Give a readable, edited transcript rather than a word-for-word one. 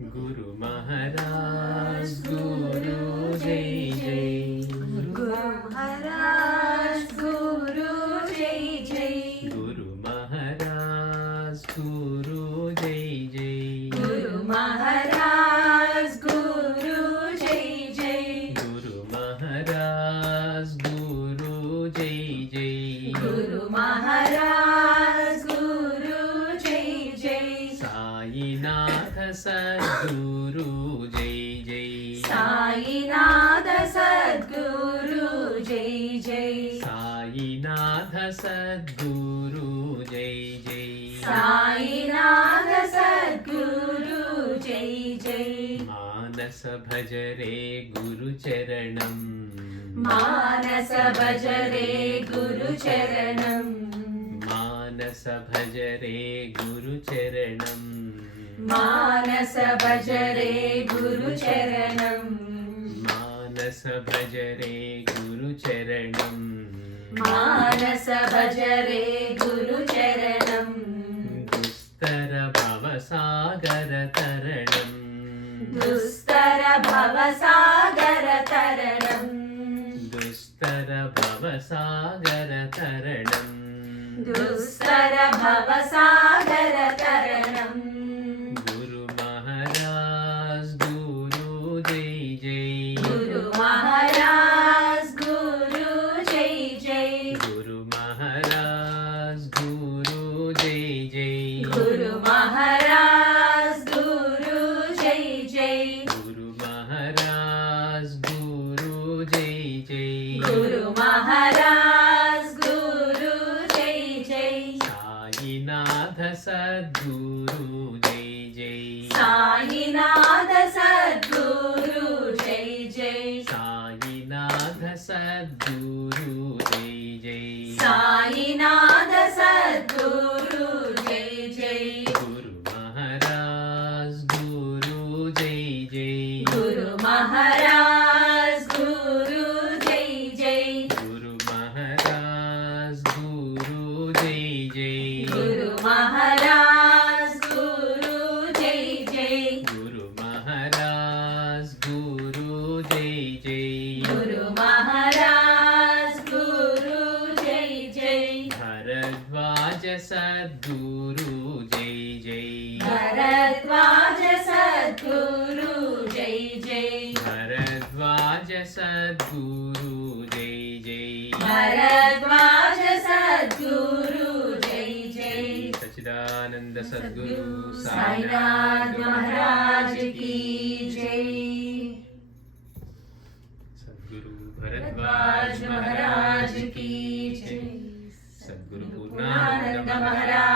गुरु महाराज गुरु जय जय। गुरु महाराज गुरु जय जय। गुरु महाराज गुरु जय जय। गुरु महाराज गुरु जय जय। गुरु महाराज गुरु जय जय। गुरु महाराज गुरु जय जय। साईनाथ सद्गुरु जय जय। साईनाथ सद्गुरु जय जय। साईनाथ सद्गुरु जय जय। साईनाथ सद्गुरु जय जय। मानस भज रे गुरु चरणम। मानस भज रे गुरु चरणम। मानस भज रे गुरु चरणम। मानस भज रे गुरु चरणम। मानस भज रे गुरु चरणम। मानस भज रे गुरु चरणम। दुस्तर भव सागर तरणम। दुस्तर भव सागर तरणम। दुस्तर भव सागर तरणम। दुस्तर भव सागर तरणम। गुरु महाराज गुरु जय जय। गुरु महाराज गुरु जय जय। गुरु महाराज गुरु जय जय। गुरु महाराज गुरु जय जय। गुरु महाराज गुरु जय जय। गुरु महाराज गुरु जय जय। साईनाथ सद्गुरु जय जय। साईनाथ सद्गुरु जय जय। साईनाथ सद्गुरु जय जय। साईनाथ सद्गुरु जय जय। गुरु महाराज गुरु जय जय। गुरु महाराज गुरु जय जय। गुरु महाराज गुरु जय जय। गुरु महाराज गुरु जय जय। गुरु महाराज गुरु जय जय। गुरु महाराज गुरु जय जय। भरद्वाज सद्गुरु जय जय। भरद्वाज सद्गुरु जय जय। भरद्वाज सद्गुरु जय जय। भरद्वाज सद्गुरु जय जय। सच्चिदानंद सद्गुरु साईनाथ महाराज की जय। सद्गुरु भरद्वाज महाराज की जय। सद्गुरु पूर्णानंद महाराज